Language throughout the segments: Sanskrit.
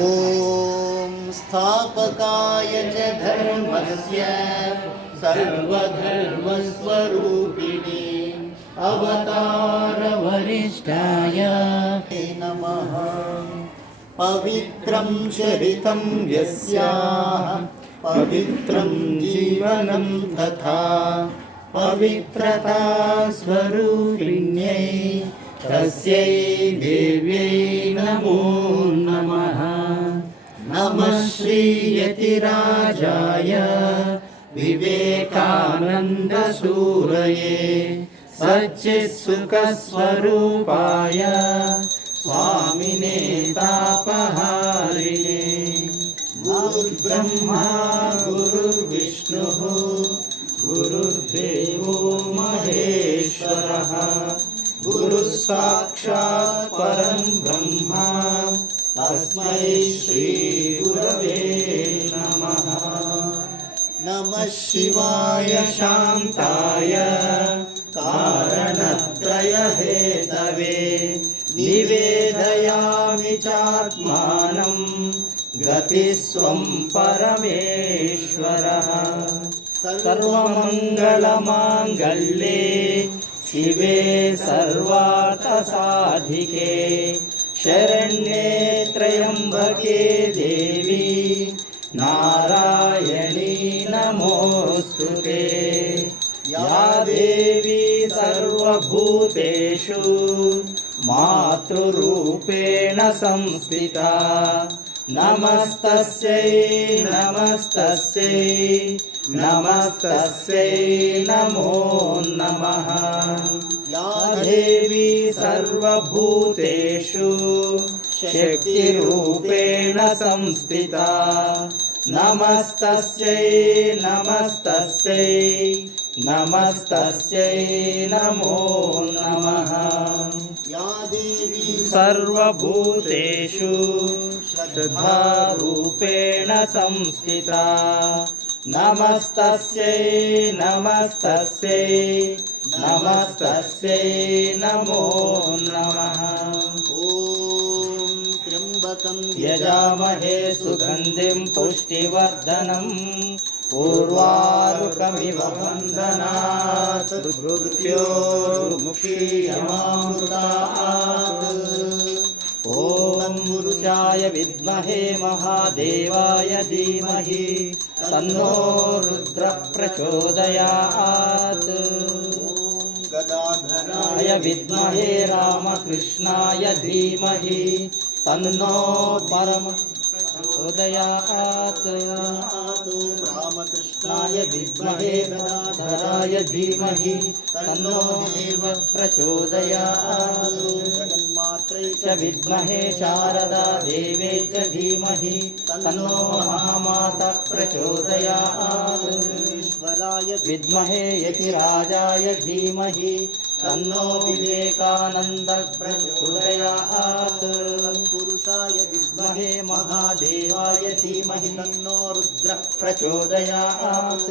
ॐ स्थापकाय च धर्मस्य सर्वधर्मस्वरूपिणे अवतारवरिष्ठाय नमः। पवित्रं चरितं यस्याः पवित्रं जीवनं तथा पवित्रता स्वरूपिण्यै तस्यै देव्यै नमो नमः। नमः श्रीयतिराजाय विवेकानन्दसूरये सच्चित्सुखस्वरूपाय स्वामिने तापहारिणे। गुरुर्ब्रह्मा महेश्वरः गुरुः साक्षात् परं ब्रह्मा। तस्मै श्रीगुरवे नमः। नमः शिवाय शान्ताय। कारणत्रयहेतवे निवेदयामि चात्मानं। गतिस्वं परमेश्वरः। सर्वमङ्गलमाङ्गल्ये शिवे सर्वार्थसाधिके शरण्ये त्र्यम्बके देवी नारायणी नमोऽस्तु ते। या देवी सर्वभूतेषु मातृरूपेण संस्थिता। नमस्तस्यै नमस्तस्यै नमस्तस्यै नमो नमः। या देवी सर्वभूतेषु शक्तिरूपेण संस्थिता। नमस्तस्यै नमस्तस्यै नमस्तस्यै नमो नमः। या देवी सर्वभूतेषु श्रद्धारूपेण संस्थिता नमस्तस्यै नमस्तस्यै नमस्तस्यै नमो नमः। ॐ त्र्यम्बकं यजामहे सुगन्धिं पुष्टिवर्धनम् पूर्वारुकमिव वन्दनात्। मृत्योर्मुक्षीयमामृतात् ॐ पुरुषाय विद्महे महादेवाय धीमहि तन्नो रुद्रप्रचोदयात्। गदाधराय विद्महे रामकृष्णाय धीमहि। तन्नो परम प्रचोदयात् रामकृष्णाय विद्महे गदाधराय धीमहि तन्नो देव प्रचोदयात् जगन्मात्रै च विद्महे शारदा देवे च धीमहि तन्नो महामाता प्रचोदयात् ईश्वराय विद्महे यतिराजाय धीमहि तन्नो विवेकानन्द प्रचोदयात् पुरुषाय विद्महे महादेवाय धीमहि तन्नो रुद्र प्रचोदयात्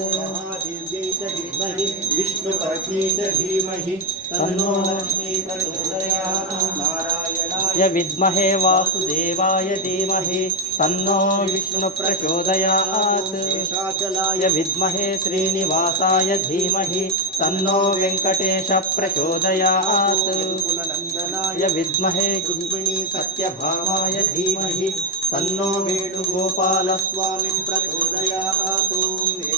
विष्णुपत्नी च धीमहि तन्नो लक्ष्मी प्रचोदयात् नारायणाय विद्महे वासुदेवाय धीमहि तन्नो विष्णु प्रचोदयात् शेषाचलाय विद्महे श्रीनिवासाय धीमहि तन्नो वेङ्कटेश प्रचोदयात् कुलनन्दनाय विद्महे रुक्मिणी सत्यभामाय धीमहि तन्नो वेणुगोपालस्वामिं प्रचोदयात् ॐ एकदन्ताय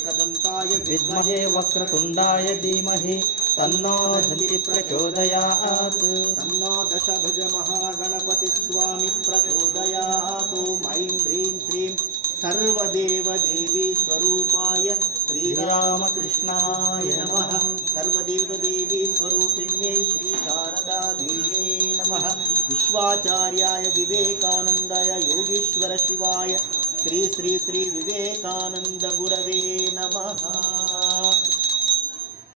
विद्महे वक्रतुण्डाय धीमहि तन्नो धन्ति प्रचोदयात्। तन्नो दशभुज महागणपतिस्वामि प्रचोदयात् ऐं ह्रीं श्रीं सर्वदेवदेवी स्वरूपाय श्रीरामकृष्णाय नमः। सर्वदेवदेवी स्वरूपिण्यै श्रीशारदादेव्यै नमः। विश्वाचार्याय विवेकानन्दाय योगीश्वर శ్రీ శ్రీ శ్రీ వివేకానంద గురవే నమ.